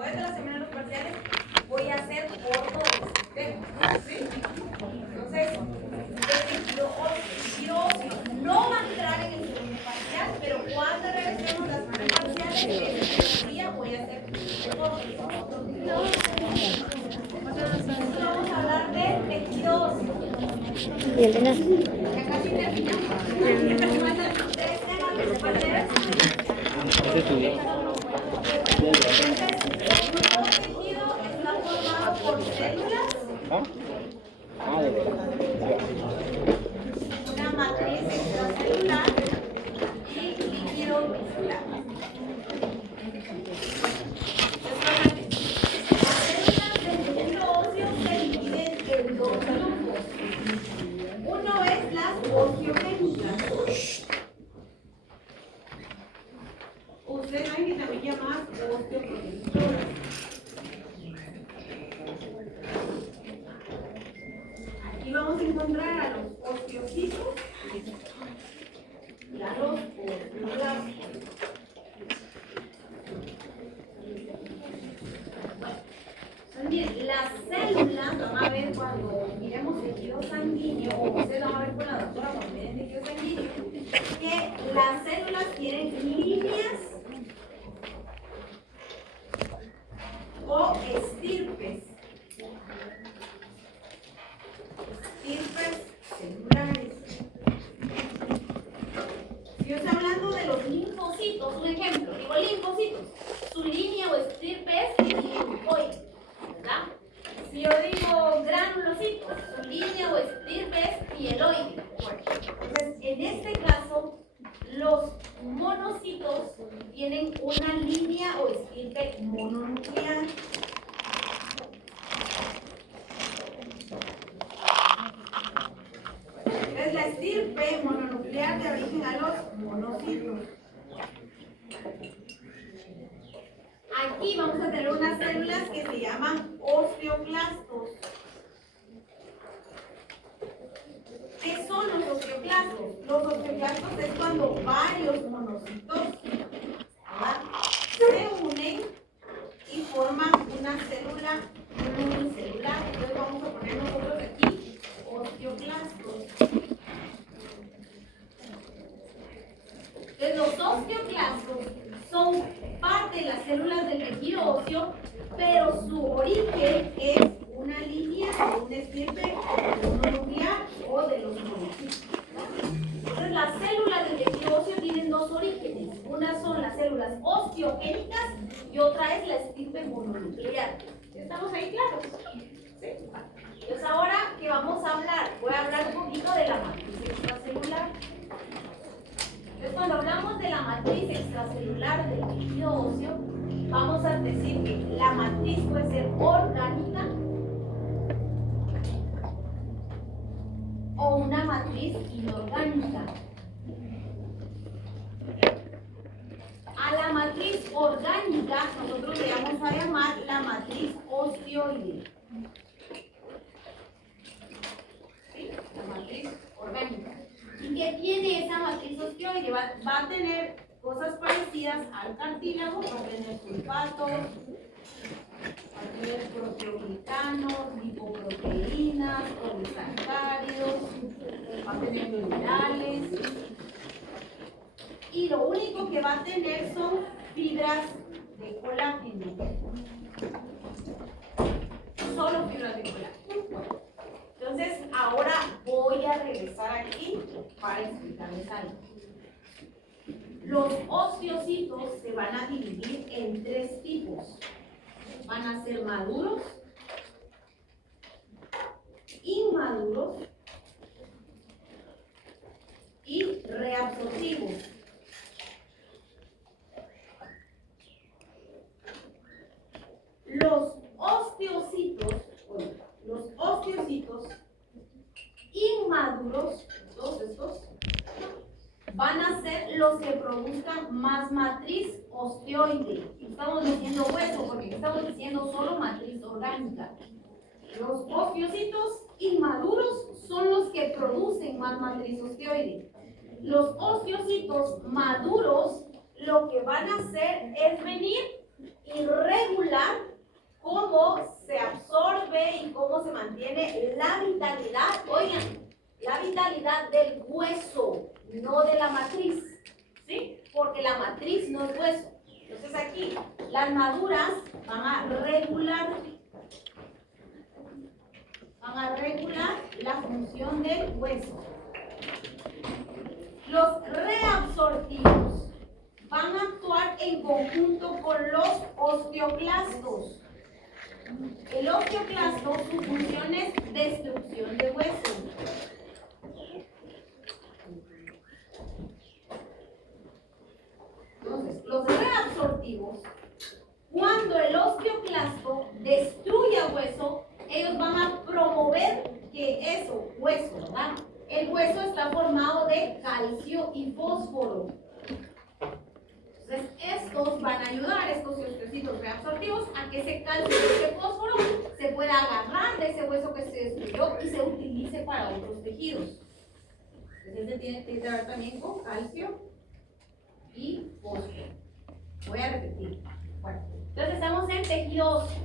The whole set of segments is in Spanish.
después de la semana de los parciales, voy a hacer otro sistema. ¿Sí? Entonces, el tejido óseo no va a entrar en el segundo parcial, pero cuando regresemos las semanas parciales, ese día voy a hacer otro tejido óseo. Entonces, vamos a hablar del tejido óseo. ¿Y Elena? Ya casi terminamos. Faltan 3 temas, los compañeros. Todo tejido está formado por células, una matriz extracelular y líquido muscular. Las células del tejido óseo se dividen en dos grupos. Uno es las osteogénicas. Ustedes saben que también llamadas osteoprotectoras. Aquí vamos a encontrar a los osteocitos y a los osteoblastos. Bien, las células, van a ver cuando miremos tejido sanguíneo, o ustedes van a ver con la doctora cuando miren tejido sanguíneo, que las células tienen líneas o estirpes. Estirpes celulares. Si yo estoy hablando de los linfocitos, un ejemplo, digo linfocitos, su línea o estirpe es linfoide, ¿verdad? Si yo digo granulocitos, su línea o estirpe es mieloide. Bueno, entonces en este caso, los monocitos tienen una línea o estirpe mononuclear. Es la estirpe mononuclear de origen a los monocitos. Aquí vamos a tener unas células que se llaman osteoclastos. ¿Qué son los osteoclastos? Los osteoclastos es cuando varios monocitos, ¿verdad?, se unen y forman una célula unicelular. Entonces vamos a poner nosotros aquí osteoclastos. Entonces los osteoclastos son parte de las células del tejido óseo, pero su origen es una línea o un estirpe mononuclear o de los monocitos. Entonces las células del tejido óseo tienen dos orígenes. Una son las células osteogénicas y otra es la estirpe mononuclear. ¿Estamos ahí claros? ¿Sí? Entonces ahora, ¿qué vamos a hablar? Voy a hablar un poquito de la matriz extracelular. Entonces, cuando hablamos de la matriz extracelular del tejido óseo, vamos a decir que la matriz puede ser orgánica o una matriz inorgánica. A la matriz orgánica nosotros le vamos a llamar la matriz osteoide. ¿Sí? La matriz orgánica. ¿Y qué tiene esa matriz osteoide? Va a tener cosas parecidas al cartílago, va a tener sulfatos, va a tener proteoglicanos, lipoproteínas, polisacáridos, va a tener minerales. Y lo único que va a tener son fibras de colágeno. Solo fibras de colágeno. Entonces, ahora voy a regresar aquí para explicarles algo. Los osteocitos se van a dividir en 3 tipos. Van a ser maduros, inmaduros y reabsortivos. Los osteocitos inmaduros, todos estos, van a ser los que produzcan más matriz osteoide. Estamos diciendo hueso porque estamos diciendo solo matriz orgánica. Los osteocitos inmaduros son los que producen más matriz osteoide. Los osteocitos maduros lo que van a hacer es venir y regular cómo se absorbe y cómo se mantiene la vitalidad, oigan, la vitalidad del hueso, no de la matriz, ¿sí? Porque la matriz no es hueso. Entonces aquí las maduras van a regular la función del hueso. Los reabsortivos van a actuar en conjunto con los osteoclastos. El osteoclasto, su función es destrucción de hueso. Entonces, los reabsortivos, cuando el osteoclasto destruye hueso, ellos van a promover que eso, hueso, ¿verdad? El hueso está formado de calcio y fósforo. Entonces, estos van a ayudar, estos osteocitos reabsortivos, a que ese calcio y ese fósforo se pueda agarrar de ese hueso que se destruyó y se utilice para otros tejidos. Entonces, se tiene que tratar también con calcio y fósforo. Voy a repetir. Bueno, entonces estamos en tejido óseo.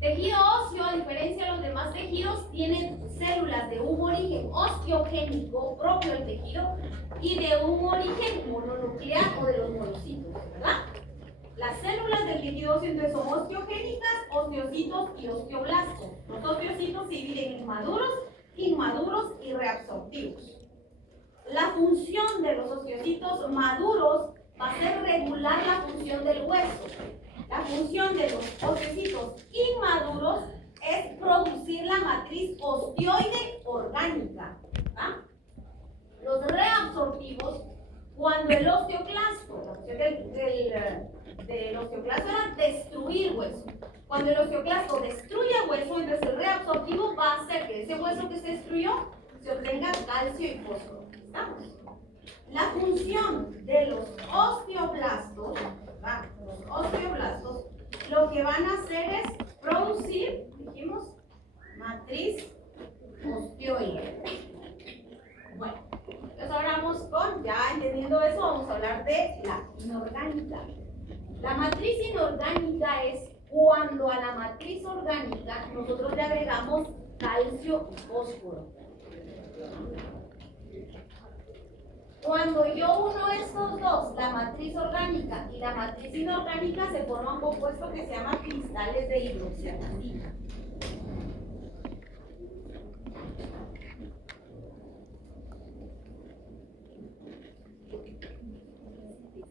Tejido óseo, a diferencia de los demás tejidos, tienen células de un origen osteogénico propio del tejido y de un origen mononuclear o de los monocitos, ¿verdad? Las células del tejido óseo entonces son osteogénicas, osteocitos y osteoblastos. Los osteocitos se dividen en maduros, inmaduros y reabsortivos. La función de los osteocitos maduros va a ser regular la función del hueso. La función de los osteocitos inmaduros es producir la matriz osteoide orgánica. ¿Ah? Los reabsortivos, cuando el osteoclasto, la función del osteoclasto era destruir hueso. Cuando el osteoclasto destruye hueso, entonces el reabsortivo va a hacer que de ese hueso que se destruyó se obtenga calcio y fósforo. ¿Estamos? La función de los osteoblastos, lo que van a hacer es producir, dijimos, matriz osteoide. Bueno, entonces ahora vamos con, ya entendiendo eso, vamos a hablar de la inorgánica. La matriz inorgánica es cuando a la matriz orgánica nosotros le agregamos calcio y fósforo. Cuando yo uno estos dos, la matriz orgánica y la matriz inorgánica, se forma un compuesto que se llama cristales de hidroxiapatita.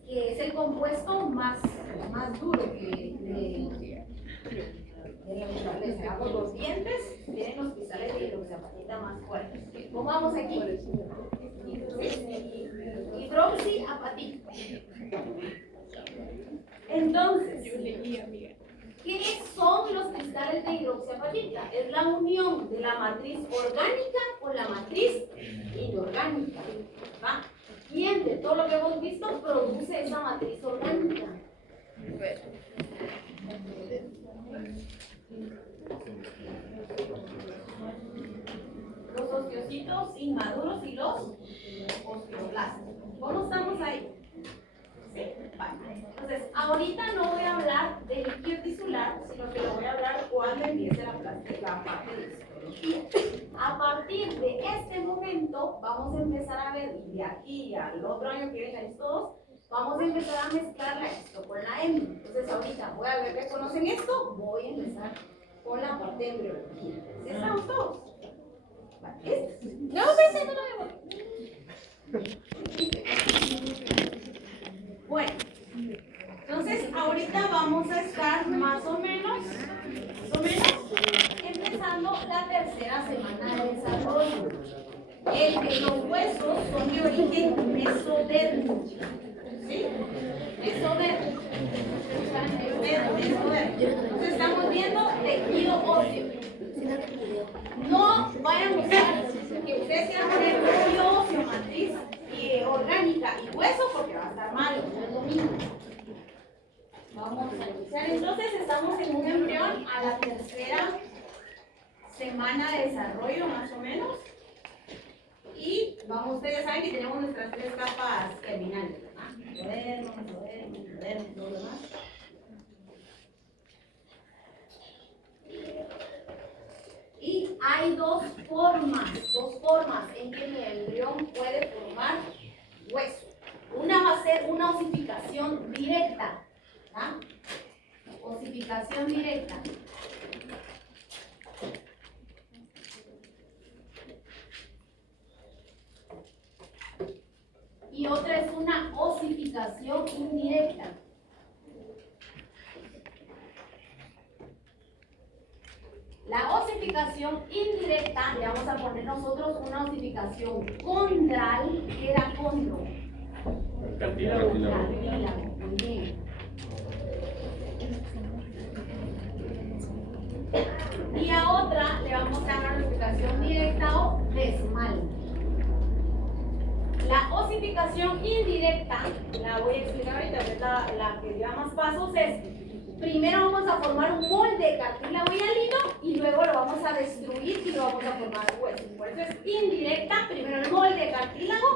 Que es el compuesto más duro de la naturaleza. Por los dientes tienen los cristales de hidroxiapatita más fuertes. ¿Cómo vamos aquí? Hidroxiapatita. Entonces, ¿qué son los cristales de hidroxiapatita? Es la unión de la matriz orgánica con la matriz inorgánica. ¿Va? ¿Quién de todo lo que hemos visto produce esa matriz orgánica? Los osteocitos inmaduros y los osteoblastos. ¿Cómo estamos ahí? ¿Sí? Vale. Entonces, ahorita no voy a hablar del líquido tisular, sino que lo voy a hablar cuando empiece la parte de histología. A partir de este momento, vamos a empezar a ver, y de aquí al otro año que viene, todos, vamos a empezar a mezclar la esto con la hembra. Entonces, ahorita voy a ver que conocen esto, voy a empezar con la parte de embriología. ¿Sí estamos todos? Vale. No, pensé, no lo veo. Bueno, entonces ahorita vamos a estar más o menos empezando la tercera semana de desarrollo. Los huesos son de origen mesodérmico. ¿Sí? Mesodérmico. Entonces estamos viendo tejido óseo. No vayan a usar que ustedes quieran poner tejido óseo, matriz orgánica y hueso porque va a estar mal, no es lo mismo. Vamos a iniciar. Entonces estamos en un embrión a la tercera semana de desarrollo más o menos. Y vamos, ustedes saben que tenemos nuestras tres capas terminales. Mesodermo, lo demás. hay dos formas en que mi embrión puede formar hueso. Una va a ser una osificación directa, ¿verdad? Osificación directa. Y otra es una osificación indirecta. La osificación indirecta le vamos a poner nosotros una osificación condral, que era condro. Cartílago. Muy bien. Y a otra le vamos a dar una osificación directa o desmal. La osificación indirecta, la voy a explicar ahorita, es la que lleva más pasos, es primero vamos a formar un molde de cartílago hialino y luego lo vamos a destruir y lo vamos a formar hueso. Por eso es indirecta, primero el molde de cartílago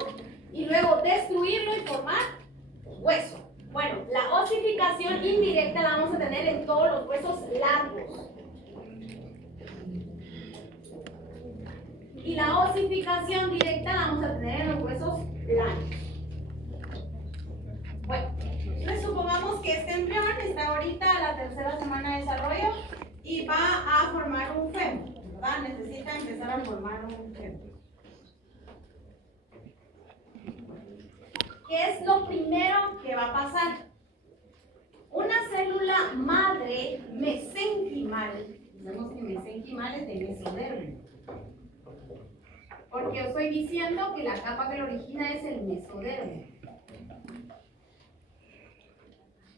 y luego destruirlo y formar hueso. Bueno, la osificación indirecta la vamos a tener en todos los huesos largos. Y la osificación directa la vamos a tener en los huesos planos. Bueno, entonces supongamos que este embrión está ahorita a la tercera semana de desarrollo y va a formar un fémur, ¿verdad? Necesita empezar a formar un fémur. ¿Qué es lo primero que va a pasar? Una célula madre mesenquimal, sabemos que mesenquimal es de mesodermo, porque os estoy diciendo que la capa que lo origina es el mesodermo.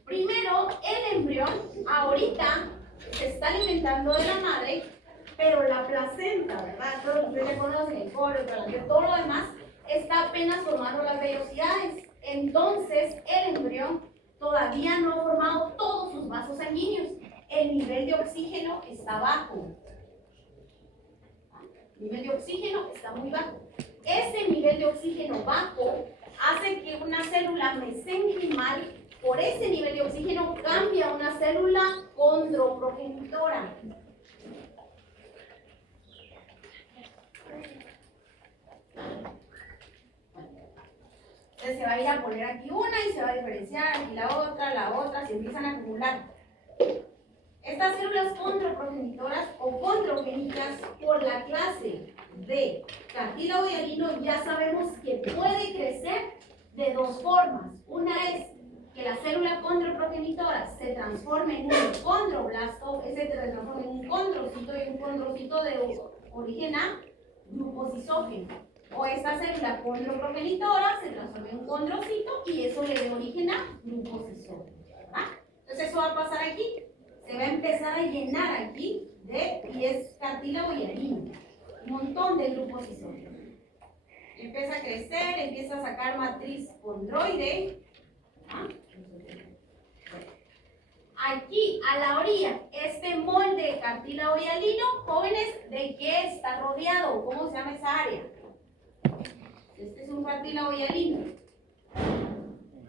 Primero, el embrión ahorita se está alimentando de la madre, pero la placenta, ¿verdad? Todo lo que ustedes conocen, el colon, todo lo demás, está apenas formando las vellosidades. Entonces, el embrión todavía no ha formado todos sus vasos sanguíneos. El nivel de oxígeno está bajo. El nivel de oxígeno está muy bajo. Ese nivel de oxígeno bajo hace que una célula mesenquimal, por ese nivel de oxígeno, cambie a una célula condroprogenitora. Entonces se va a ir a poner aquí una y se va a diferenciar aquí la otra, se empiezan a acumular. Estas células condroprogenitoras o condrogénicas, por la clase de cartílago hialino, ya sabemos que puede crecer de dos formas. Una es que la célula condroprogenitora se transforme en un condroblasto, ese se transforma en un condrocito y un condrocito de origen a glucosisógeno. O esta célula condroprogenitora se transforma en un condrocito y eso le da origen a glucosisógeno. Entonces eso va a pasar aquí. Se va a empezar a llenar aquí y es cartílago hialino. Un montón de glucosisógeno. Empieza a crecer, empieza a sacar matriz condroide. Aquí a la orilla, este molde de cartílago hialino, jóvenes, ¿de qué está rodeado? ¿Cómo se llama esa área? Este es un cartílago hialino.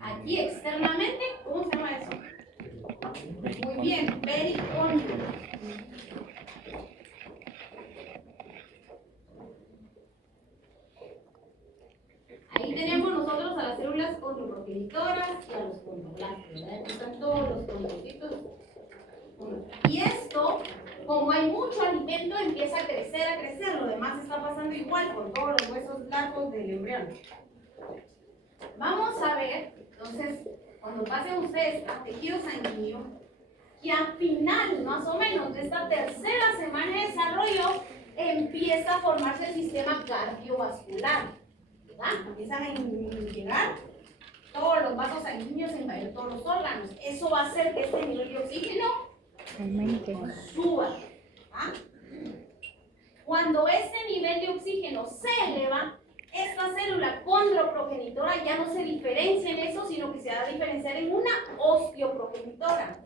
Aquí externamente, ¿cómo se llama eso? Muy bien, pericondrio. Ahí tenemos nosotros a las células condroprogenitoras y a los condroblastos, ¿verdad? Aquí están todos los condrocitos. Y esto, como hay mucho alimento, empieza a crecer. Lo demás está pasando igual con todos los huesos largos del embrión. Vamos a ver, entonces, cuando pasen ustedes a tejido sanguíneo, que al final, más o menos, de esta tercera semana de desarrollo, empieza a formarse el sistema cardiovascular. ¿Verdad? Empiezan a llegar todos los vasos sanguíneos, en todos los órganos. Eso va a hacer que este nivel de oxígeno suba. ¿Ah? Cuando este nivel de oxígeno se eleva, esta célula condroprogenitora ya no se diferencia en eso, sino que se va a diferenciar en una osteoprogenitora.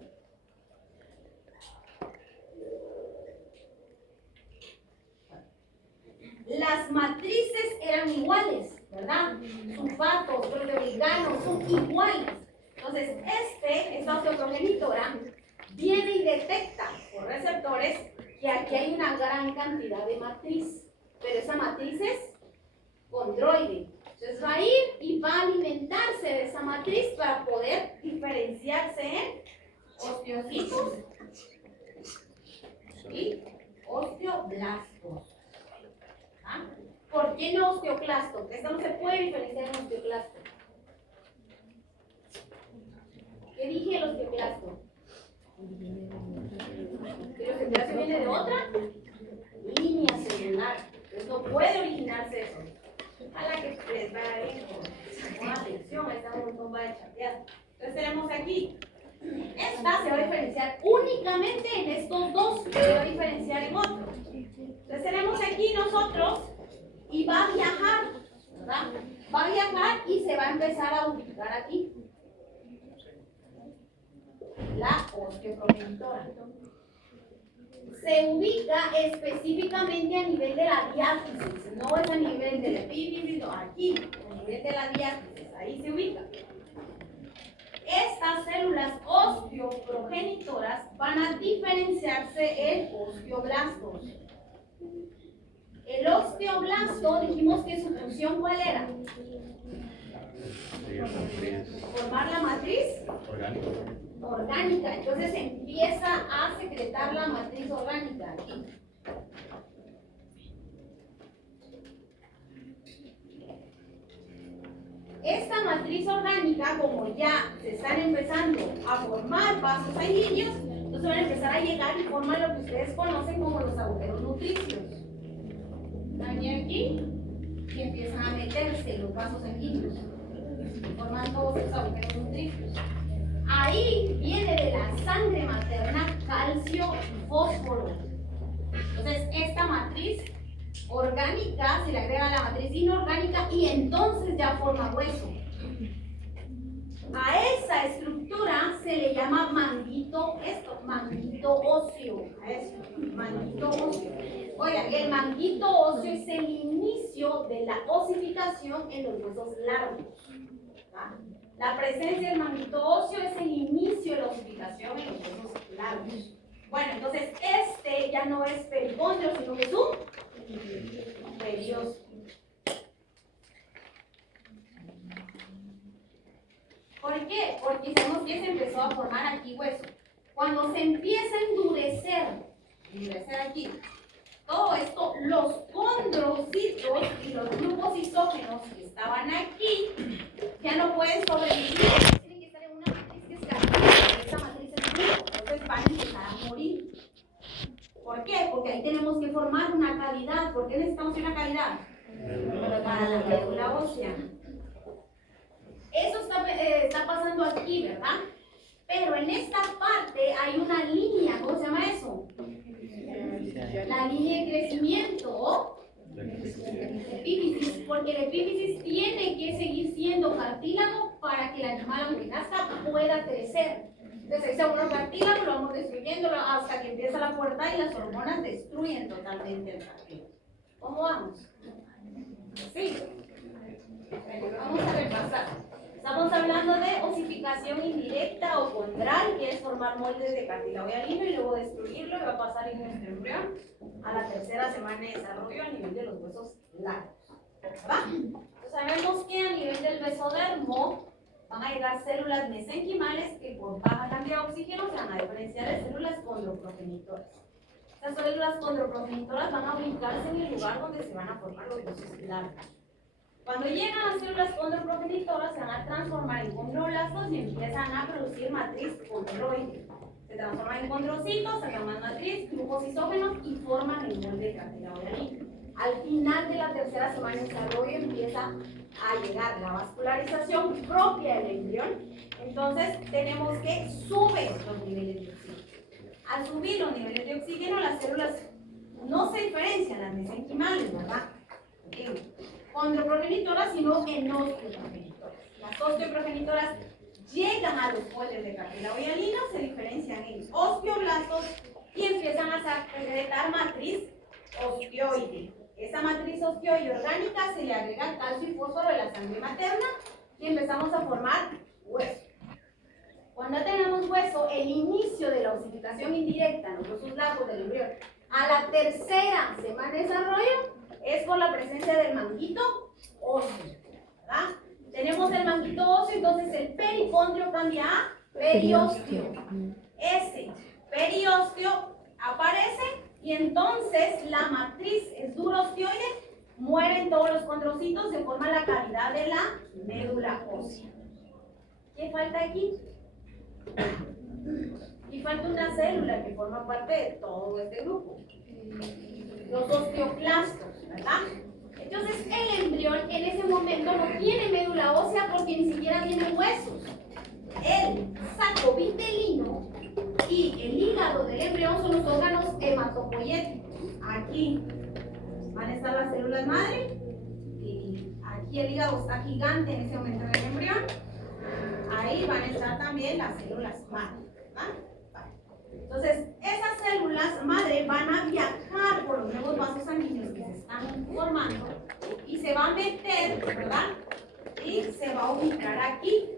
Las matrices eran iguales, ¿verdad? Sulfatos, proteoglicanos son iguales. Entonces, esta osteoprogenitora viene y detecta por receptores que que aquí hay una gran cantidad de matriz, pero esa matriz es condroide. Entonces va a ir y va a alimentarse de esa matriz para poder diferenciarse en osteocitos y osteoblastos. ¿Ah? ¿Por qué no osteoclasto? Esto no se puede diferenciar en osteoclasto. ¿Qué dije el osteoclasto? Pero el osteoclasto viene de otra línea celular. Entonces no puede originarse eso. A la que les va a ir con atención, esta un va a chatear. Entonces tenemos aquí. Esta se va a diferenciar únicamente en estos dos, se va a diferenciar en otros. Entonces tenemos aquí nosotros y va a viajar, ¿verdad? Va a viajar y se va a empezar a ubicar aquí. La osteoprogenitora. Se ubica específicamente a nivel de la diáfisis, no es a nivel de la epífisis, no, aquí, a nivel de la diáfisis, ahí se ubica. Estas células osteoprogenitoras van a diferenciarse en osteoblastos. El osteoblasto, dijimos que su función, ¿cuál era? Formar la matriz orgánica. Entonces empieza a secretar la matriz orgánica aquí. Esta matriz orgánica, como ya se están empezando a formar vasos sanguíneos, entonces van a empezar a llegar y formar lo que ustedes conocen como los agujeros nutricios. Van a venir aquí y empiezan a meterse los vasos sanguíneos, forman todos los agujeros nutricios. Ahí viene de la sangre materna calcio y fósforo. Entonces, esta matriz orgánica se le agrega a la matriz inorgánica y entonces ya forma hueso. A esa estructura se le llama manguito, manguito óseo. A eso, manguito óseo. Oigan, el manguito óseo es el inicio de la osificación en los huesos largos. ¿Va? La presencia del manguito óseo es el inicio de la osificación en los huesos largos. Bueno, entonces este ya no es pericondrio, sino que es un periósteo. ¿Por qué? Porque sabemos que se empezó a formar aquí hueso. Cuando se empieza a endurecer aquí, todo esto, los condrocitos y los glucosisógenos que estaban aquí ya no pueden sobrevivir. Tienen que estar en una matriz que es cartílago. Esta matriz es dura, entonces van a empezar a morir. ¿Por qué? Porque ahí tenemos que formar una cavidad. ¿Por qué necesitamos una cavidad? Para la médula ósea. Eso está pasando aquí, ¿verdad? Pero en esta parte hay una línea, ¿cómo se llama eso? La línea de crecimiento, epífisis, porque la epífisis tiene que seguir siendo cartílago para que el animal, aunque nazca, pueda crecer. Entonces, ese uno cartílago lo vamos destruyendo hasta que empieza la pubertad y las hormonas destruyen totalmente el cartílago. ¿Cómo vamos? Sí. Vamos a repasar. Estamos hablando de osificación indirecta o condral, que es formar moldes de cartílago hialino y luego destruirlo y va a pasar en nuestro embrión a la tercera semana de desarrollo a nivel de los huesos largos. ¿Verdad? Entonces sabemos que a nivel del mesodermo van a llegar células mesenquimales que por baja cantidad de oxígeno se van a diferenciar de células condroprogenitoras. Estas células condroprogenitoras van a ubicarse en el lugar donde se van a formar los huesos largos. Cuando llegan las células condroprogenitoras se van a transformar en condroblastos y empiezan a producir matriz condroide. Se transforman en condrocitos, se llaman matriz, glucosisógenos y forman el molde de cartílago hialino. Al final de la tercera semana de desarrollo empieza a llegar la vascularización propia del embrión. Entonces tenemos que subir los niveles de oxígeno. Al subir los niveles de oxígeno, las células no se diferencian, las mesenquimales, ¿verdad? Condroprogenitoras, sino en osteoprogenitoras. Las osteoprogenitoras llegan a los moldes de cartílago hialino, se diferencian en osteoblastos y empiezan a secretar matriz osteoide. Esa matriz osteoide orgánica se le agrega calcio y fósforo de la sangre materna y empezamos a formar hueso. Cuando tenemos hueso, el inicio de la osificación indirecta en los huesos largos del embrión A la tercera semana de desarrollo es por la presencia del manguito óseo, ¿verdad? Tenemos el manguito óseo, entonces el pericondrio cambia a periósteo. Ese periósteo aparece y entonces la matriz es durosteoide, mueren todos los condrocitos, se forma la cavidad de la médula ósea. ¿Qué falta aquí? Y falta una célula que forma parte de todo este grupo, los osteoclastos, ¿verdad? Entonces el embrión en ese momento no tiene médula ósea porque ni siquiera tiene huesos. El saco vitelino y el hígado del embrión son los órganos hematopoyéticos. Aquí van a estar las células madre y aquí el hígado está gigante en ese momento del embrión. Ahí van a estar también las células madre, ¿verdad? Entonces, esas células madre van a viajar por los nuevos vasos sanguíneos que se están formando y se va a meter, ¿verdad? Y se va a ubicar aquí.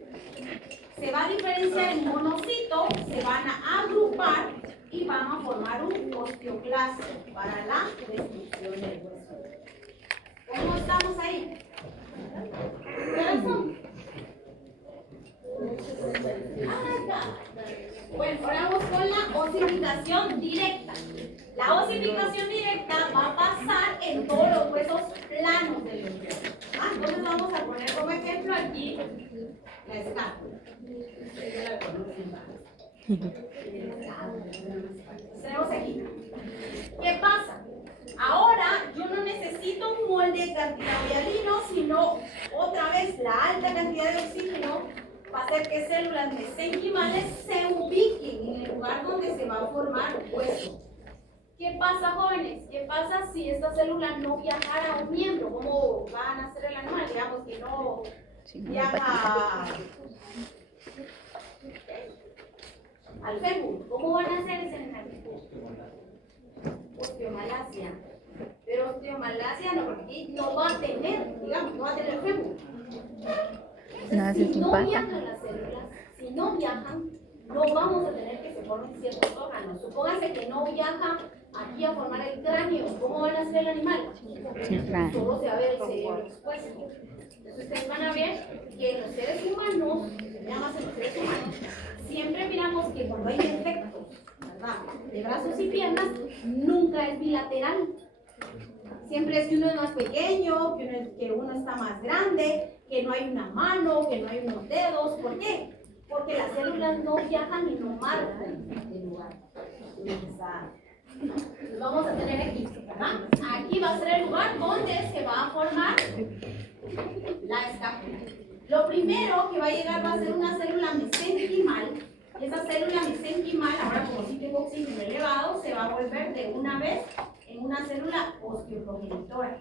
Se va a diferenciar en monocito, se van a agrupar y van a formar un osteoclasto para la destrucción del hueso. ¿Cómo estamos ahí? ¿Corazón? Bueno, ahora vamos con la osificación directa. La osificación directa va a pasar en todos los huesos planos del embrión. Entonces vamos a poner como ejemplo aquí la escápula. Tenemos aquí. ¿Qué pasa? Ahora yo no necesito un molde de cantidad de hialino, sino otra vez la alta cantidad de oxígeno va a hacer que células mesenquimales se ubiquen en el lugar donde se va a formar hueso. ¿Qué pasa, jóvenes? ¿Qué pasa si esta célula no viajara a un miembro? ¿Cómo va a nacer el animal? Digamos que no viaja al fémur. ¿Cómo van a hacer ese animal? Osteomalacia. Pero osteomalacia no, porque aquí no va a tener, digamos, no va a tener fémur. Entonces, si no viajan las células, si no viajan, no vamos a tener que se formen ciertos órganos. Supónganse que no viaja aquí a formar el cráneo. ¿Cómo van a hacer el animal? Solo se va a ver el cerebro expuesto. Entonces ustedes van a ver que en los seres humanos, nada más en los seres humanos, siempre miramos que cuando hay defectos, ¿verdad?, de brazos y piernas, nunca es bilateral. Siempre es que uno es más pequeño, que uno está más grande, que no hay una mano, que no hay unos dedos. ¿Por qué? Porque las células no viajan y no marcan el lugar. Vamos a tener aquí, ¿verdad? Aquí va a ser el lugar donde se va a formar la escápula. Lo primero que va a llegar va a ser una célula mesenquimal. Y esa célula mesenquimal, ahora como si tengo oxígeno elevado, se va a volver de una vez en una célula osteoprogenitora.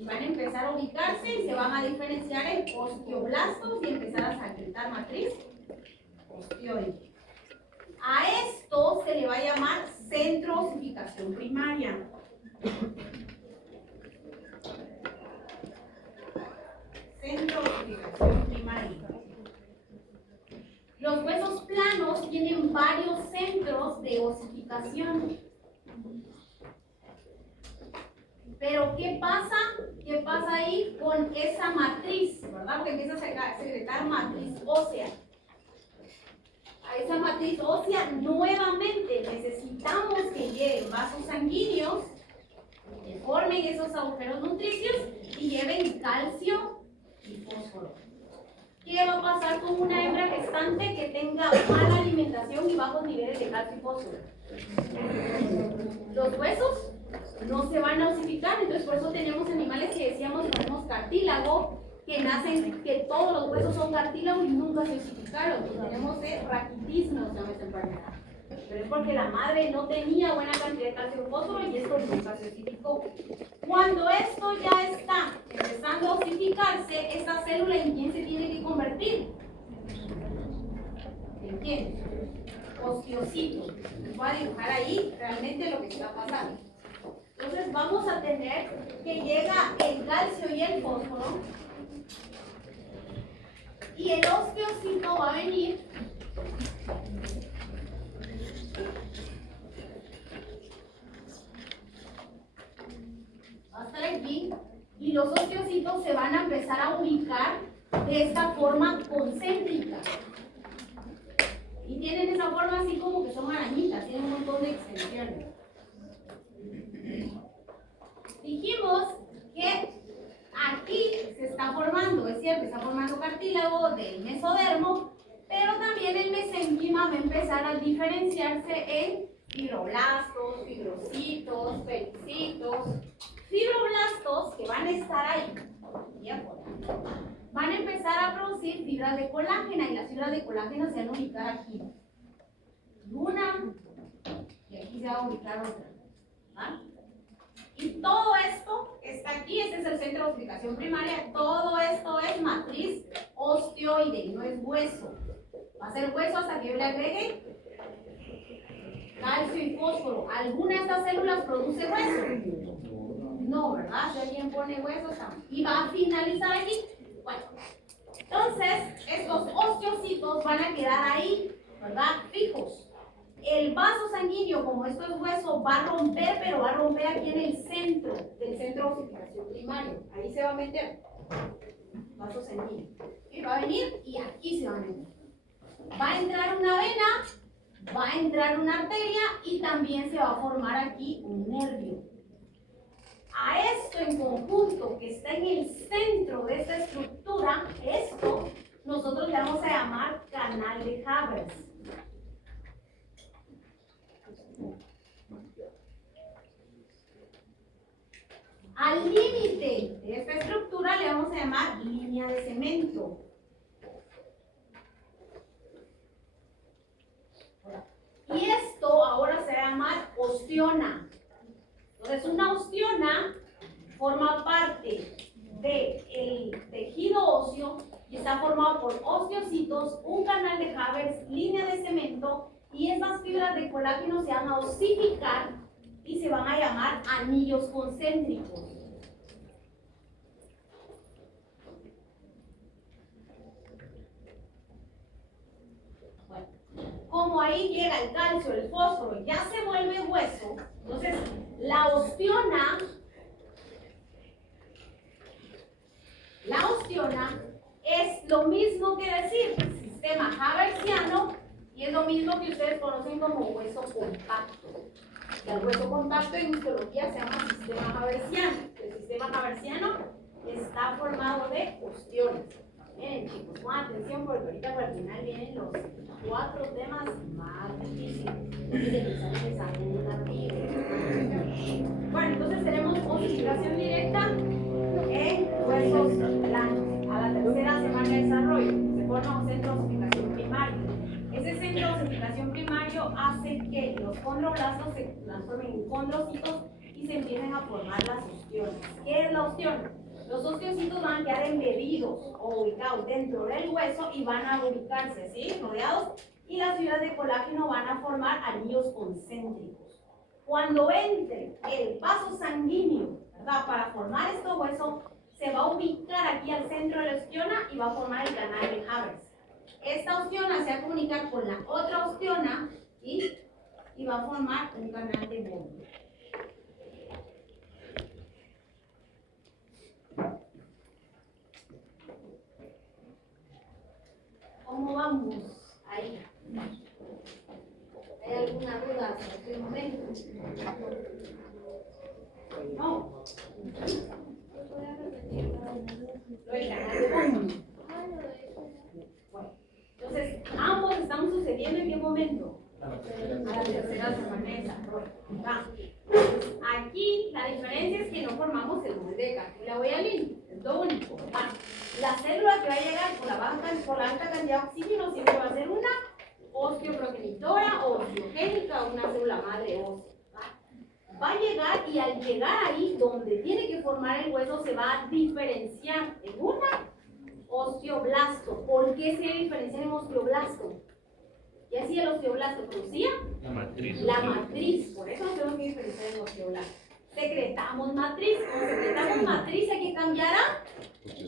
Y van a empezar a ubicarse y se van a diferenciar en osteoblastos y empezar a secretar matriz osteoide. A esto se le va a llamar centroosificación primaria. Centroosificación primaria. Los huesos planos tienen varios centros de osificación. Pero ¿qué pasa? ¿Qué pasa ahí con esa matriz? ¿Verdad? Porque empieza a secretar matriz ósea. A esa matriz ósea nuevamente necesitamos que lleguen vasos sanguíneos, que formen esos agujeros nutricios y lleven calcio y fósforo. ¿Qué va a pasar con una hembra gestante que tenga mala alimentación y bajos niveles de calcio y fósforo? Los huesos no se van a osificar, entonces por eso tenemos animales que decíamos tenemos cartílago, que nacen, que todos los huesos son cartílago y nunca se osificaron. Tenemos raquitismo, se llama esta enfermedad. Pero es porque la madre no tenía buena cantidad de calcio y fósforo y esto nunca se osificó. Cuando esto ya está empezando a osificarse, esta célula ¿en quién se tiene que convertir? ¿En quién? Osteocito. Voy a dibujar ahí realmente lo que está pasando. Entonces vamos a tener que llega el calcio y el fósforo y el osteocito va a venir aquí y los osteocitos se van a empezar a ubicar de esta forma concéntrica. Y tienen esa forma así como que son arañitas, tienen un montón de extensiones. Dijimos que aquí se está formando, es cierto, está formando cartílago del mesodermo, pero también el mesénquima va a empezar a diferenciarse en fibroblastos, fibrocitos, pericitos. Fibroblastos que van a estar ahí, van a empezar a producir fibras de colágeno y las fibras de colágeno se van a ubicar aquí. Una y aquí se va a ubicar otra. ¿Va? Y todo esto está aquí, este es el centro de ubicación primaria, todo esto es matriz osteoide, no es hueso. Va a ser hueso hasta que yo le agregue calcio y fósforo. ¿Alguna de estas células produce hueso? No, ¿verdad? Si alguien pone hueso, y va a finalizar aquí. Bueno, entonces estos osteocitos van a quedar ahí, ¿verdad? Fijos. El vaso sanguíneo, como esto es hueso, va a romper, pero va a romper aquí en el centro del centro de oxigenación primario. Ahí se va a meter vaso sanguíneo. Y va a venir y aquí se va a meter. Va a entrar una vena, va a entrar una arteria y también se va a formar aquí un nervio. A esto en conjunto que está en el centro de esta estructura, esto nosotros le vamos a llamar canal de Havers. Al límite de esta estructura le vamos a llamar línea de cemento. Y esto ahora se va a llamar osteona. Entonces una osteona forma parte del tejido óseo y está formado por osteocitos, un canal de Havers, línea de cemento, y estas fibras de colágeno se van a osificar y se van a llamar anillos concéntricos. Bueno, como ahí llega el calcio, el fósforo, ya se vuelve hueso, entonces la osteona es lo mismo que decir sistema haversiano y es lo mismo que ustedes conocen como hueso compacto. Y el hueso compacto en histología se llama sistema haversiano. El sistema haversiano está formado de ostiones. Miren chicos, pongan atención porque ahorita por el final vienen los 4 temas más difíciles de realizar Bueno, entonces tenemos osificación directa en huesos blandos. A la tercera semana de desarrollo se forma un centro de osificación primario. Ese centro de osificación primario hace que los condroblastos se transformen en condrocitos y se empiecen a formar las ostiones. ¿Qué es la ostión? Los osteocitos van a quedar embebidos o ubicados dentro del hueso y van a ubicarse así, rodeados, y las fibras de colágeno van a formar anillos concéntricos. Cuando entre el vaso sanguíneo, ¿verdad?, para formar estos huesos, se va a ubicar aquí al centro de la osteona y va a formar el canal de Havers. Esta osteona se va a comunicar con la otra osteona y va a formar un canal de Bode. ¿Cómo vamos ahí? ¿Hay alguna duda hasta este momento? No. Lo del canal de Bode. Bueno, entonces, ambos están sucediendo ¿en qué momento? A la tercera semana de desarrollo. Aquí la diferencia es que no formamos el nudo de cartílago y hialino, es lo único. La célula que va a llegar por la alta cantidad de oxígeno siempre va a ser una osteoprogenitora o osteogénica o una célula madre ósea. Va a llegar y al llegar ahí donde tiene que formar el hueso se va a diferenciar en una osteoblasto. ¿Por qué se diferencia en osteoblasto? ¿Qué hacía el osteoblasto? ¿Producía? La matriz. La matriz. Por eso tenemos que diferenciar en osteoblasto. Secretamos matriz. Como secretamos matriz hay que cambiar a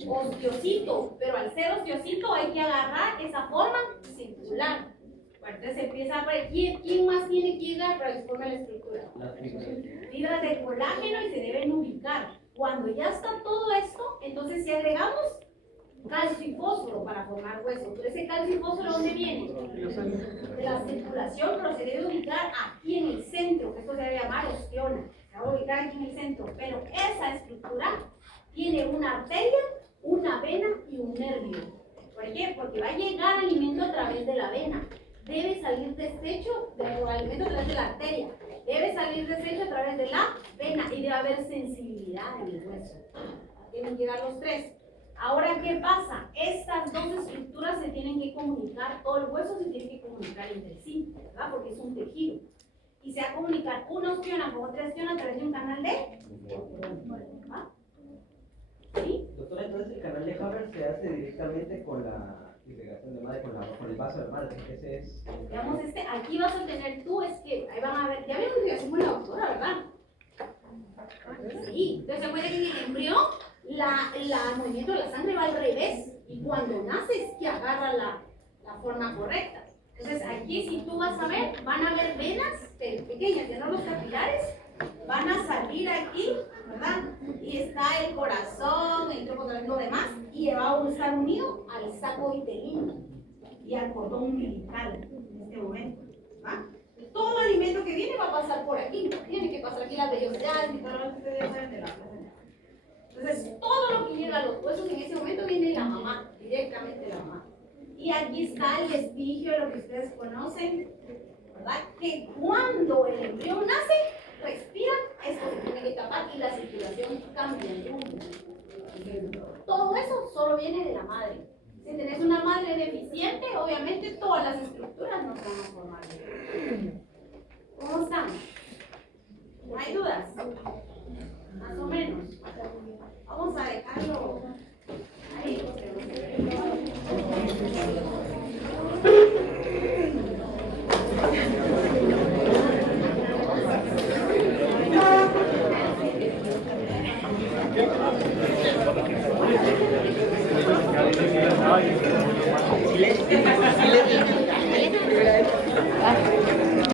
osteocito. Pero al ser osteocito hay que agarrar esa forma circular. Bueno, entonces empieza a ver quién más tiene que llegar para que se forme la estructura. Fibras de colágeno y se deben ubicar. Cuando ya está todo esto, entonces si agregamos calcio y fósforo para formar hueso. Pero ese calcio y fósforo, ¿dónde viene? De la circulación, pero se debe ubicar aquí en el centro, que esto se debe llamar osteona. Se va a ubicar aquí en el centro. Pero esa estructura tiene una arteria, una vena y un nervio. ¿Por qué? Porque va a llegar alimento a través de la vena. Debe salir desecho del alimento a través de la arteria. Debe salir desecho a través de la vena y debe haber sensibilidad en el hueso. Tienen que llegar los tres. Ahora, ¿qué pasa? Estas dos estructuras se tienen que comunicar, todo el hueso se tiene que comunicar entre sí, ¿verdad? Porque es un tejido. Y se va a comunicar una osteona con otra osteona a través de un canal de... ¿Ah? ¿Sí? Doctora, entonces el canal de Haber se hace directamente con la irrigación de madre, con el vaso de madre. Ese es. Digamos, aquí vas a tener tú, es que ahí van a ver, ya vieron irrigación con la doctora, ¿verdad? Sí, entonces se acuerdan que en el embrión el movimiento de la sangre va al revés y cuando nace es que agarra la forma correcta. Entonces aquí si tú vas a ver, van a haber venas pequeñas, ya no los capilares, van a salir aquí, ¿verdad? Y está el corazón, el tronco, lo demás, y va a estar unido al saco vitelino y al cordón umbilical en este momento, ¿va? Todo alimento que viene va a pasar por aquí, tiene que pasar aquí las vellosidades y todo lo que ustedes saben de la placenta. Entonces, todo lo que llega a los huesos en ese momento viene de la mamá, directamente de la mamá. Y aquí está el vestigio, lo que ustedes conocen, ¿verdad? Que cuando el embrión nace, respira, esto se tiene que tapar y la circulación cambia de rumbo. Todo eso solo viene de la madre. Si tenés una madre deficiente, obviamente todas las estructuras no se van a formar. ¿Cómo están? ¿No hay dudas?